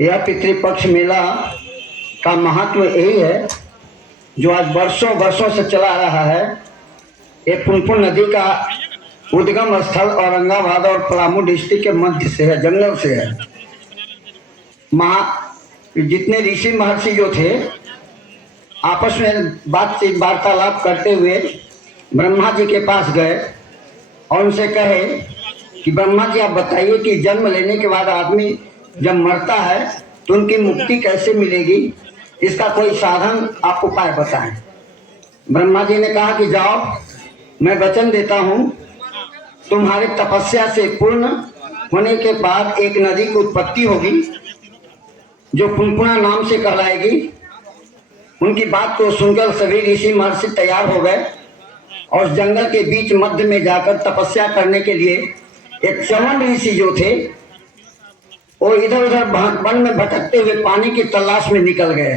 यह पितृपक्ष मेला का महत्व यही है जो आज वर्षों वर्षों से चला रहा है। ये पुनपुन नदी का उद्गम स्थल औरंगाबाद और पलामू डिस्ट्रिक्ट के मध्य से है, जंगल से है। जितने ऋषि महर्षि जो थे आपस में बातचीत वार्तालाप करते हुए ब्रह्मा जी के पास गए और उनसे कहे कि ब्रह्मा जी आप बताइए कि जन्म लेने के बाद आदमी जब मरता है तो उनकी मुक्ति कैसे मिलेगी, इसका कोई साधन आप उपाय बताएं। ब्रह्मा जी ने कहा कि जाओ, मैं वचन देता हूँ तुम्हारे तपस्या से पूर्ण होने के बाद एक नदी की उत्पत्ति होगी जो पुनपुना नाम से कहलाएगी। उनकी बात को सुनकर सभी ऋषि महर्षि तैयार हो गए और जंगल के बीच मध्य में जाकर तपस्या करने के लिए एक चमन ऋषि जो थे वो इधर उधर वन में भटकते हुए पानी की तलाश में निकल गए,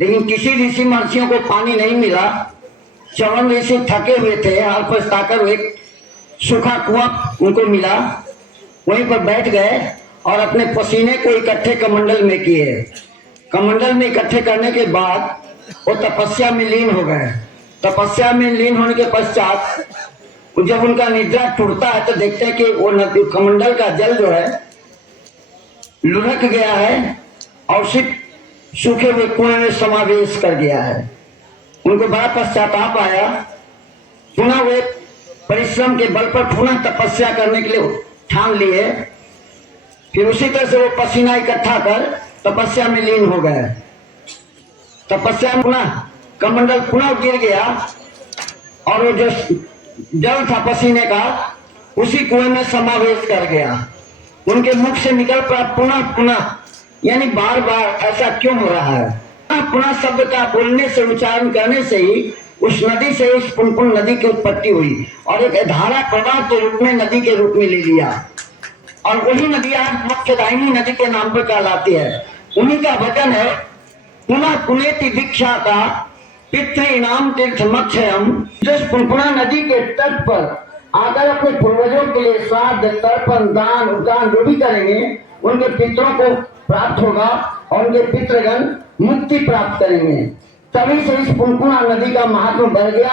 लेकिन किसी ऋषि महर्षियों को पानी नहीं मिला। चमन ऋषि थके हुए थे, हाल पछताकर एक सूखा कुआं उनको मिला, वहीं पर बैठ गए और अपने पसीने को इकट्ठे कमंडल में किए। कमंडल में इकट्ठे करने के बाद वो तपस्या में लीन हो गए। तपस्या में लीन होने के पश्चात जब उनका निद्रा टूटता है तो देखते हैं कि वो नदी कमंडल का जल जो है लुढ़क गया है और सिर्फ सूखे हुए कुएं में समावेश कर गया है। उनको बड़ा पश्चाताप आया। पुनः वे परिश्रम के बल पर पुनः तपस्या करने के लिए ठान लिए। फिर उसी तरह से वो पसीना इकट्ठा कर तपस्या में लीन हो गए। तपस्या में पुनः कमंडल पुनः गिर गया और वो जो जल था पसीने का उसी कुएं में समावेश कर गया। उनके मुख से निकल पड़ा पुनः पुनः, यानी बार बार ऐसा क्यों हो रहा है। पुनः शब्द का बोलने से, उच्चारण करने से ही उस नदी से उस पुनपुन नदी की उत्पत्ति हुई और एक धारा प्रवाह के रूप में नदी के रूप में ले लिया और वही नदी आज मोक्षदायिनी नदी के नाम पर कहलाती है। उन्हीं का वचन है पुनः पुनेति विख्याता पितृणाम तीर्थमक्षयम। जिस पुनपुना नदी के तट पर आकर अपने पूर्वजों के लिए श्राद्ध, तर्पण, दान, उदान जो भी करेंगे उनके पितरों को प्राप्त होगा और उनके पितृगण मुक्ति प्राप्त करेंगे। तभी से इस पुनपुना नदी का महत्व बढ़ गया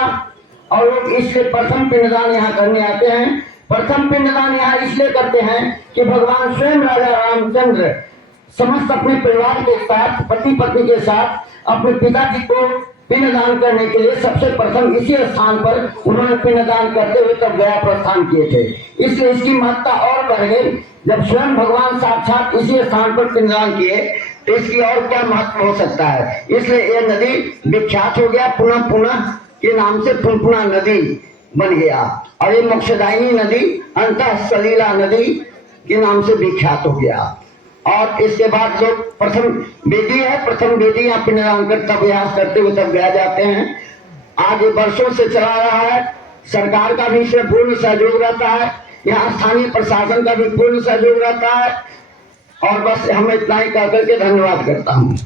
और लोग इसलिए प्रथम पिंडदान यहाँ करने आते हैं। प्रथम पिंडदान यहाँ इसलिए करते हैं कि भगवान स्वयं राजा रामचंद्र समस्त अपने परिवार के साथ, पति पत्नी के साथ अपने पिताजी को पिंडदान करने के लिए सबसे प्रथम इसी स्थान पर उन्होंने पिंडदान करते हुए तब गया प्रस्थान किए थे। इसलिए इसकी महत्ता और बढ़ गई। जब स्वयं भगवान साक्षात इसी स्थान पर पिंडदान किए तो इसकी और क्या महत्व हो सकता है। इसलिए यह नदी विख्यात हो गया, पुनः पुनः के नाम से पुनपुना नदी बन गया और ये मोक्षदायिनी नदी अंतः सलीला नदी के नाम से विख्यात हो गया। और इसके बाद लोग प्रथम वेदी है, प्रथम वेदी यहाँ पिंडदान कर तब अभ्यास करते हुए तब गया जाते हैं। आज वर्षों से चला रहा है। सरकार का भी इसमें पूर्ण सहयोग रहता है, यहाँ स्थानीय प्रशासन का भी पूर्ण सहयोग रहता है और बस हम इतना ही कहकर के धन्यवाद करता हूँ।